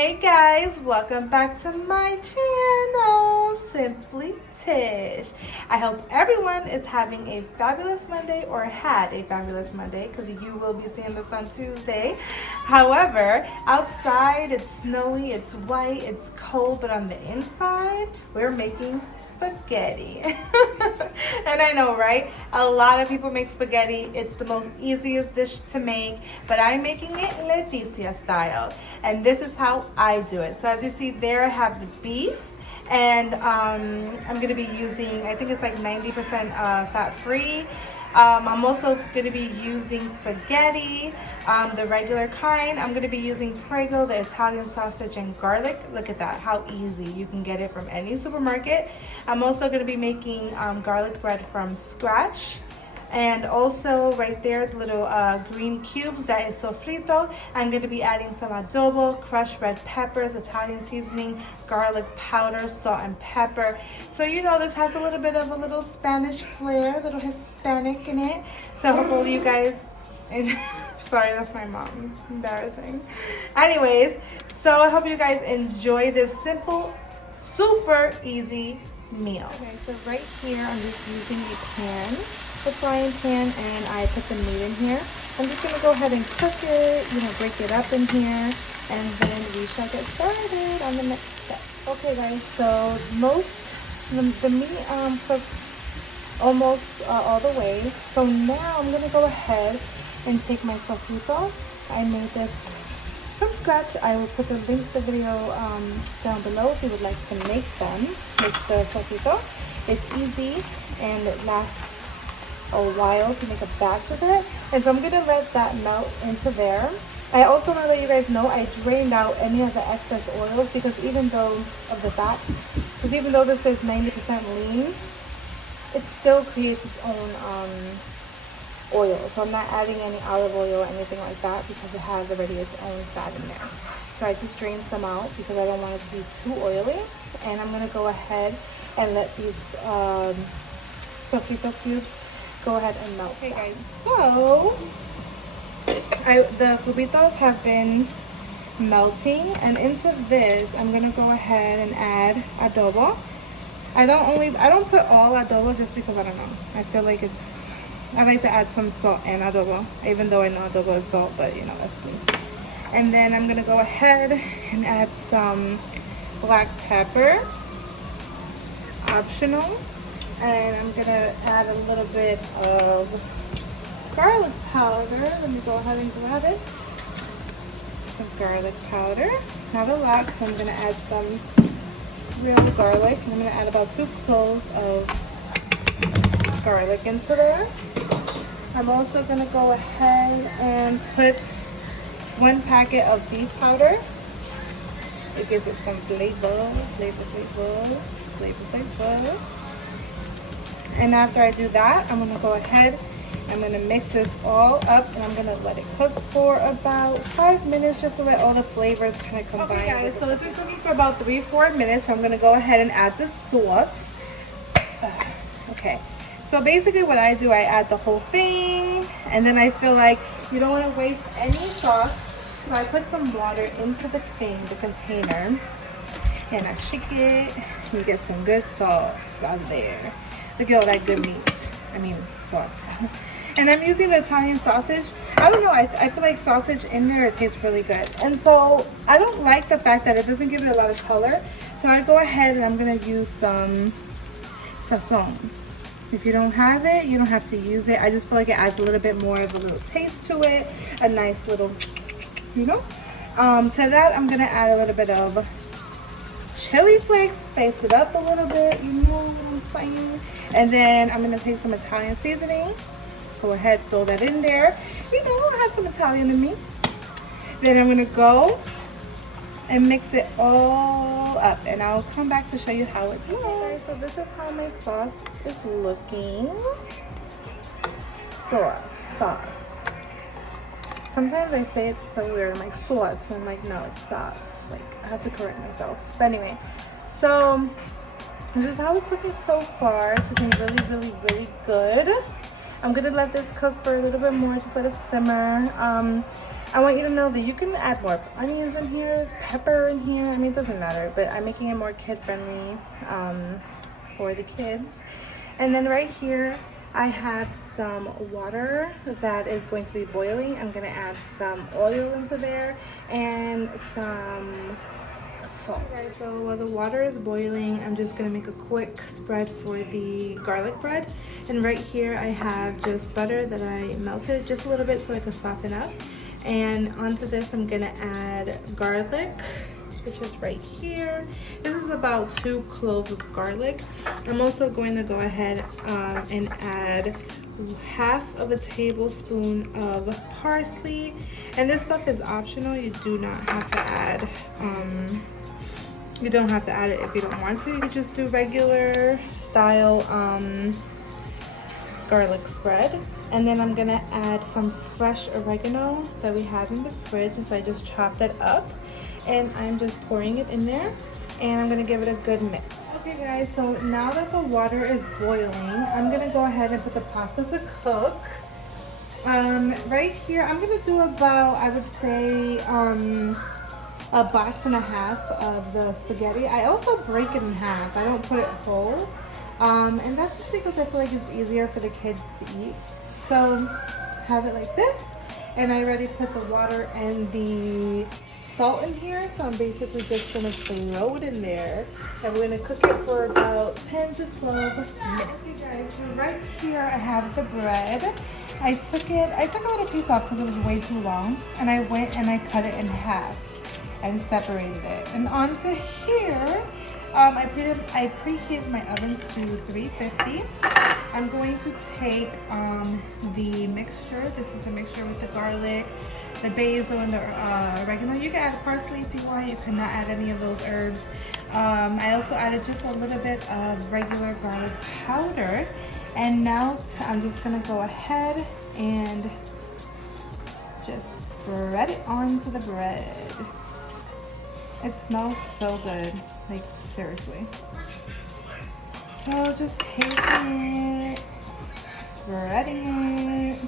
Hey guys, welcome back to my channel, Simply Tish. I hope everyone is having a fabulous Monday or had a fabulous Monday because you will be seeing this on Tuesday. However, outside it's snowy, it's white, it's cold, but on the inside we're making spaghetti. And I know, right? A lot of people make spaghetti. It's the most easiest dish to make, but I'm making it Leticia style. And this is how I do it. So as you see there, I have the beef, and I'm gonna be using, I think it's like 90% fat-free. I'm also gonna be using spaghetti, the regular kind. I'm gonna be using Prego, the Italian sausage, and garlic. Look at that, how easy. You can get it from any supermarket. I'm also gonna be making garlic bread from scratch. And also right there, the little green cubes, that is sofrito. I'm going to be adding some adobo, crushed red peppers, Italian seasoning, garlic powder, salt and pepper. So you know this has a little bit of a little Spanish flair, a little Hispanic in it. So hopefully you guys, sorry, that's my mom, embarrassing. Anyways, so I hope you guys enjoy this simple, super easy meal. Okay, so right here I'm just using a pan, the frying pan, and I put the meat in here. I'm just going to go ahead and cook it, break it up in here, and then we shall get started on the next step. Okay guys, so the meat cooked almost all the way. So now I'm going to go ahead and take my sofrito. I made this from scratch. I will put the link to the video down below if you would like to make the sofrito. It's easy and it lasts a while to make a batch of it, and so I'm gonna let that melt into there. I also want to let you guys know I drained out any of the excess oils because even though this is 90% lean, it still creates its own oil. So I'm not adding any olive oil or anything like that because it has already its own fat in there. So I just drained some out because I don't want it to be too oily, and I'm gonna go ahead and let these sofrito cubes go ahead and melt. Okay guys, so the cubitos have been melting, and into this I'm gonna go ahead and add adobo. I don't put all adobo just because I don't know. I feel like I like to add some salt and adobo, even though I know adobo is salt, but that's me. And then I'm gonna go ahead and add some black pepper, optional. And I'm gonna add a little bit of garlic powder. Let me go ahead and grab it. Some garlic powder. Not a lot, because I'm gonna add some real garlic. And I'm gonna add about 2 cloves of garlic into there. I'm also gonna go ahead and put 1 packet of beef powder. It gives it some flavor. And after I do that, I'm going to go ahead, I'm going to mix this all up, and I'm going to let it cook for about 5 minutes just to let all the flavors kind of combine. Okay guys, so it's been cooking for about 3-4 minutes, so I'm going to go ahead and add the sauce. Okay, so basically what I do, I add the whole thing, and then I feel like you don't want to waste any sauce, so I put some water into the container, and I shake it, and you get some good sauce out there. Look at all that good sauce. And I'm using the Italian sausage. I don't know, I feel like sausage in there, it tastes really good. And so I don't like the fact that it doesn't give it a lot of color. So I go ahead and I'm gonna use some sazon. If you don't have it, you don't have to use it. I just feel like it adds a little bit more of a little taste to it. A nice little, To that, I'm gonna add a little bit of chili flakes, spice it up a little bit, you know what I'm saying? And then I'm gonna take some Italian seasoning. Go ahead, throw that in there. I have some Italian in me. Then I'm gonna go and mix it all up, and I'll come back to show you how it looks. Okay, so this is how my sauce is looking. Sauce. Sometimes I say it's so weird. I'm like sauce, and I'm like, no, it's sauce. Like, I have to correct myself. But anyway, so this is how it's looking so far. It's looking really, really, really good. I'm gonna let this cook for a little bit more. Just let it simmer. I want you to know that you can add more onions in here, pepper in here. I mean, it doesn't matter, but I'm making it more kid-friendly for the kids. And then right here, I have some water that is going to be boiling. I'm gonna add some oil into there and some salt. Okay, so while the water is boiling, I'm just gonna make a quick spread for the garlic bread. And right here, I have just butter that I melted just a little bit so I can soften up. And onto this, I'm gonna add garlic, which is right here. This is about 2 cloves of garlic. I'm also going to go ahead and add half of a tablespoon of parsley. And this stuff is optional. You do not have to add, you don't have to add it if you don't want to. You can just do regular style garlic spread. And then I'm gonna add some fresh oregano that we had in the fridge. And so I just chopped it up. And I'm just pouring it in there, and I'm gonna give it a good mix. Okay guys, so now that the water is boiling, I'm gonna go ahead and put the pasta to cook. Right here, I'm gonna do about, I would say, a box and a half of the spaghetti. I also break it in half. I don't put it whole. And that's just because I feel like it's easier for the kids to eat. So have it like this, and I already put the water and the salt in here, so I'm basically just gonna throw it in there, and we're gonna cook it for about 10 to 12 minutes. Okay guys, so right here I have the bread. I took a little piece off because it was way too long, and I went and I cut it in half and separated it. And onto here, I preheated my oven to 350. I'm going to take the mixture. This is the mixture with the garlic, the basil, and the oregano. You can add parsley if you want. You cannot add any of those herbs. I also added just a little bit of regular garlic powder. And now I'm just gonna go ahead and just spread it onto the bread. It smells so good, like seriously. So just taking it, spreading it.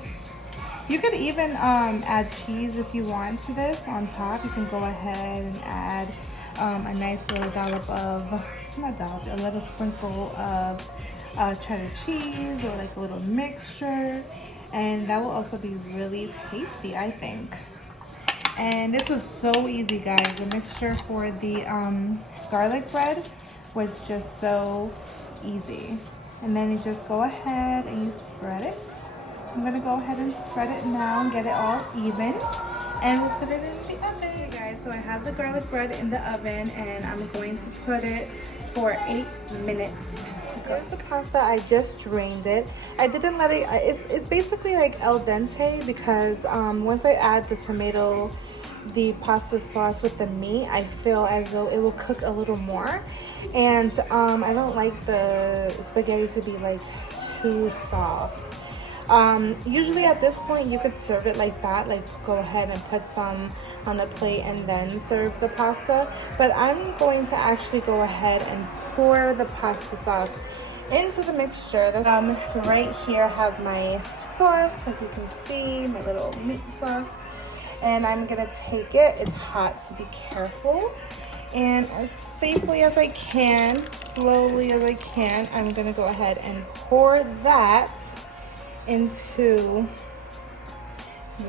You could even add cheese if you want to this on top. You can go ahead and add a nice little dollop of, not dollop, a little sprinkle of cheddar cheese, or like a little mixture. And that will also be really tasty, I think. And this was so easy, guys. The mixture for the garlic bread was just so easy. And then you just go ahead and you spread it. I'm gonna go ahead and spread it now and get it all even, and we'll put it in the oven. Okay guys, so I have the garlic bread in the oven, and I'm going to put it for 8 minutes to cook. Here's the pasta. I just drained it. I didn't let it, it's basically like al dente, because once I add the pasta sauce with the meat, I feel as though it will cook a little more. And I don't like the spaghetti to be like too soft. Usually at this point you could serve it like that, like go ahead and put some on a plate and then serve the pasta. But I'm going to actually go ahead and pour the pasta sauce into the mixture. Right here I have my sauce, as you can see, my little meat sauce. And I'm gonna take it, it's hot, so be careful. And as safely as I can, slowly as I can, I'm gonna go ahead and pour that into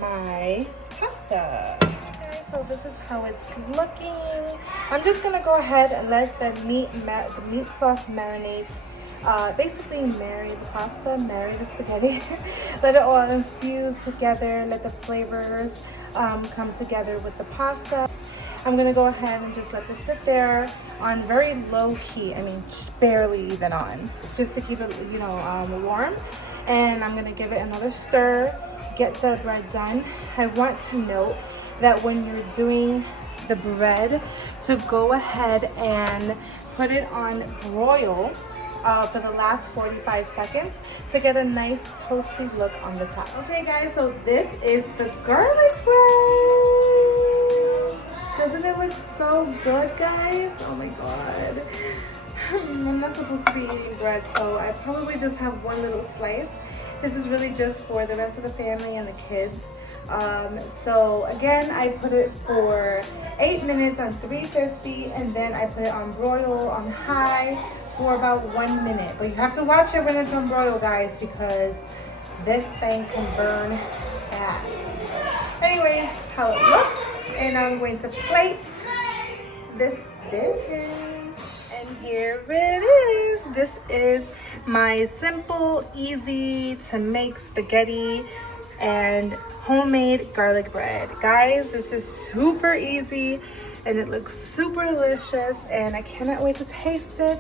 my pasta. Okay, so this is how it's looking. I'm just gonna go ahead and let the meat sauce marinate. Basically marry the pasta, marry the spaghetti. Let it all infuse together, let the flavors come together with the pasta. I'm gonna go ahead and just let this sit there on very low heat. I mean, barely even on, just to keep it, warm. And I'm gonna give it another stir, get the bread done. I want to note that when you're doing the bread, to go ahead and put it on broil for the last 45 seconds to get a nice toasty look on the top. Okay guys, so this is the garlic bread. Doesn't it look so good, guys? Oh my god. I'm not supposed to be eating bread, so I probably just have one little slice. This is really just for the rest of the family and the kids. So again, I put it for 8 minutes on 350, and then I put it on broil on high for about 1 minute. But you have to watch it when it's on broil, guys, because this thing can burn fast. Anyways, how it looks, and I'm going to plate this dish. And here it is. This is my simple, easy to make spaghetti and homemade garlic bread. Guys, this is super easy and it looks super delicious, and I cannot wait to taste it.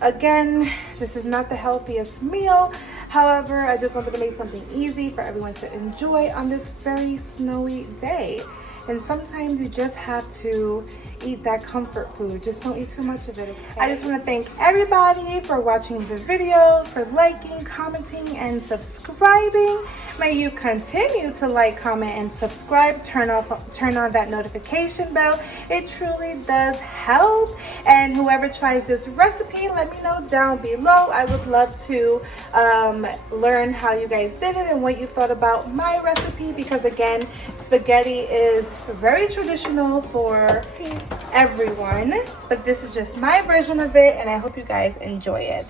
Again, this is not the healthiest meal. However, I just wanted to make something easy for everyone to enjoy on this very snowy day. And sometimes you just have to eat that comfort food. Just don't eat too much of it, okay? I just want to thank everybody for watching the video, for liking, commenting, and subscribing. May you continue to like, comment, and subscribe. Turn on that notification bell. It truly does help. And whoever tries this recipe, let me know down below. I would love to learn how you guys did it and what you thought about my recipe, because again, spaghetti is very traditional for everyone, but this is just my version of it, and I hope you guys enjoy it.